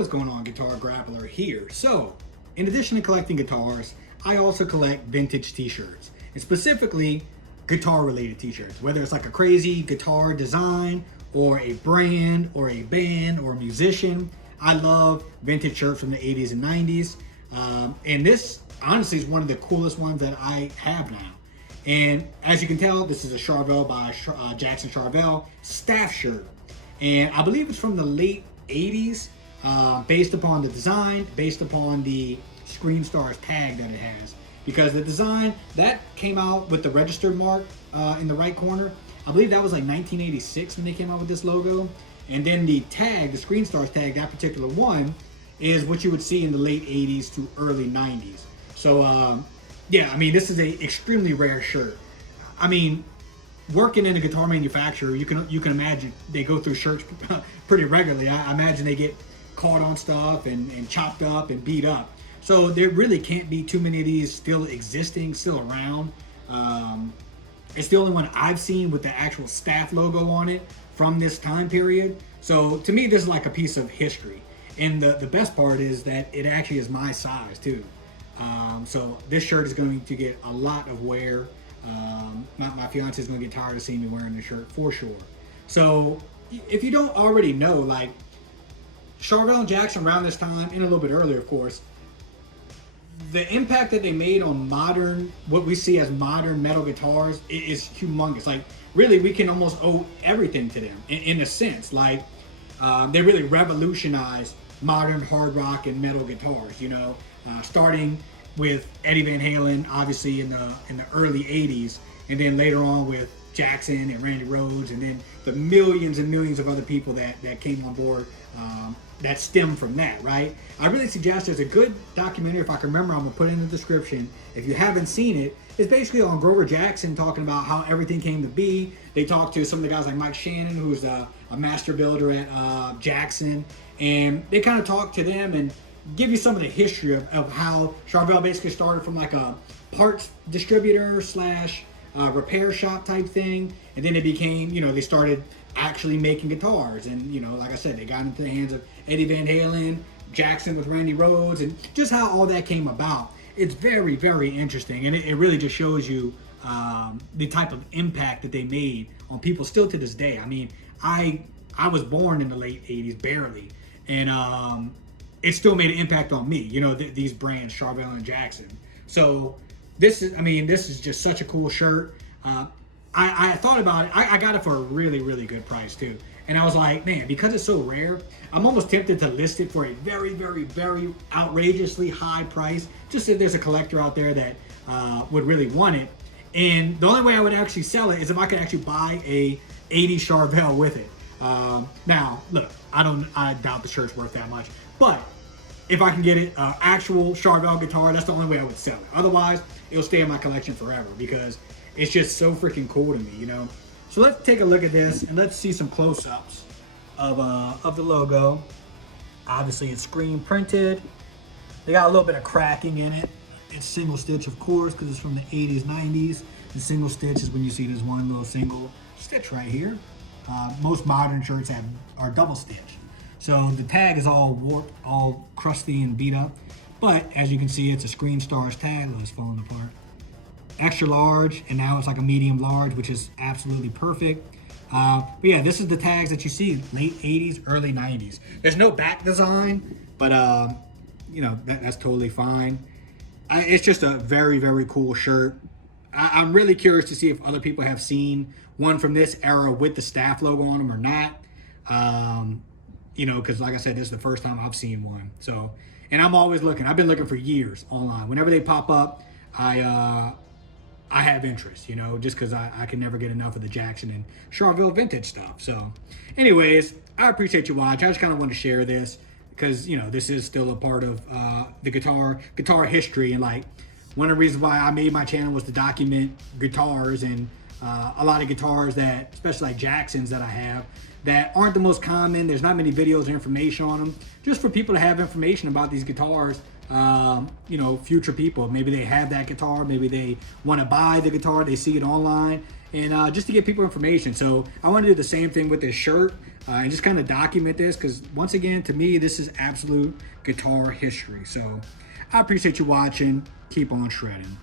What's going on, Guitar Grappler here? So, in addition to collecting guitars, I also collect vintage t-shirts, and specifically guitar related t-shirts, whether it's like a crazy guitar design or a brand or a band or a musician. I love vintage shirts from the 80s and 90s. And this honestly is one of the coolest ones that I have now. And as you can tell, this is a Charvel by Jackson Charvel staff shirt. And I believe it's from the late 80s, based upon the design, based upon the Screen Stars tag that it has. Because the design, that came out with the registered mark in the right corner. I believe that was like 1986 when they came out with this logo. And then the tag, the Screen Stars tag, that particular one, is what you would see in the late 80s to early 90s. So, yeah, I mean, this is a extremely rare shirt. I mean, working in a guitar manufacturer, you can imagine they go through shirts pretty regularly. I imagine they get caught on stuff and chopped up and beat up. So there really can't be too many of these still existing, still around. It's the only one I've seen with the actual staff logo on it from this time period. So to me, this is like a piece of history. And the best part is that it actually is my size too. So this shirt is going to get a lot of wear. My fiance is going to get tired of seeing me wearing this shirt for sure. So if you don't already know, like Charvel and Jackson around this time, and a little bit earlier, of course, the impact that they made on modern, what we see as modern metal guitars is humongous. Like really, we can almost owe everything to them in a sense. Like they really revolutionized modern hard rock and metal guitars, you know, starting with Eddie Van Halen, obviously in the early 80s, and then later on with Jackson and Randy Rhoads, and then the millions and millions of other people that came on board that stem from that, right? I really suggest there's a good documentary, if I can remember, I'm gonna put it in the description. If you haven't seen it, it's basically on Grover Jackson talking about how everything came to be. They talked to some of the guys like Mike Shannon, who's a master builder at Jackson, and they kind of talk to them and give you some of the history of how Charvel basically started from like a parts distributor slash repair shop type thing, and then it became, you know, they started actually making guitars, and you know, like I said, they got into the hands of Eddie Van Halen, Jackson with Randy Rhoads, and just how all that came about. It's very, very interesting, and it really just shows you the type of impact that they made on people still to this day. I mean, I was born in the late 80s, barely, and it still made an impact on me, you know, these brands, Charvel and Jackson. So this is just such a cool shirt. I thought about it. I got it for a really, really good price too. And I was like, man, because it's so rare, I'm almost tempted to list it for a very, very, very outrageously high price, just if there's a collector out there that would really want it. And the only way I would actually sell it is if I could actually buy a 80 Charvel with it. Now, look, I doubt the shirt's worth that much, but if I can get it, actual Charvel guitar, that's the only way I would sell it. Otherwise, it'll stay in my collection forever because it's just so freaking cool to me, you know? So let's take a look at this and let's see some close-ups of the logo. Obviously, it's screen printed. They got a little bit of cracking in it. It's single stitch, of course, because it's from the 80s, 90s. The single stitch is when you see this one little single stitch right here. Most modern shirts are double stitch. So the tag is all warped, all crusty and beat up. But as you can see, it's a Screen Stars tag. Look, it's falling apart. Extra large, and now it's like a medium large, which is absolutely perfect. But yeah, this is the tags that you see, late 80s, early 90s. There's no back design, but you know, that's totally fine. It's just a very, very cool shirt. I'm really curious to see if other people have seen one from this era with the staff logo on them or not. You know, because like I said, this is the first time I've seen one. So, and I'm always looking. I've been looking for years online. Whenever they pop up, I have interest, you know, just because I can never get enough of the Jackson and Charvel vintage stuff. So anyways, I appreciate you watching. I just kind of want to share this because, you know, this is still a part of the guitar history. And like one of the reasons why I made my channel was to document guitars and a lot of guitars that, especially like Jacksons that I have, that aren't the most common. There's not many videos or information on them, just for people to have information about these guitars. You know, future people, maybe they have that guitar, maybe they want to buy the guitar, they see it online, and just to give people information. So I want to do the same thing with this shirt and just kind of document this, because once again, to me, this is absolute guitar history. So I appreciate you watching. Keep on shredding.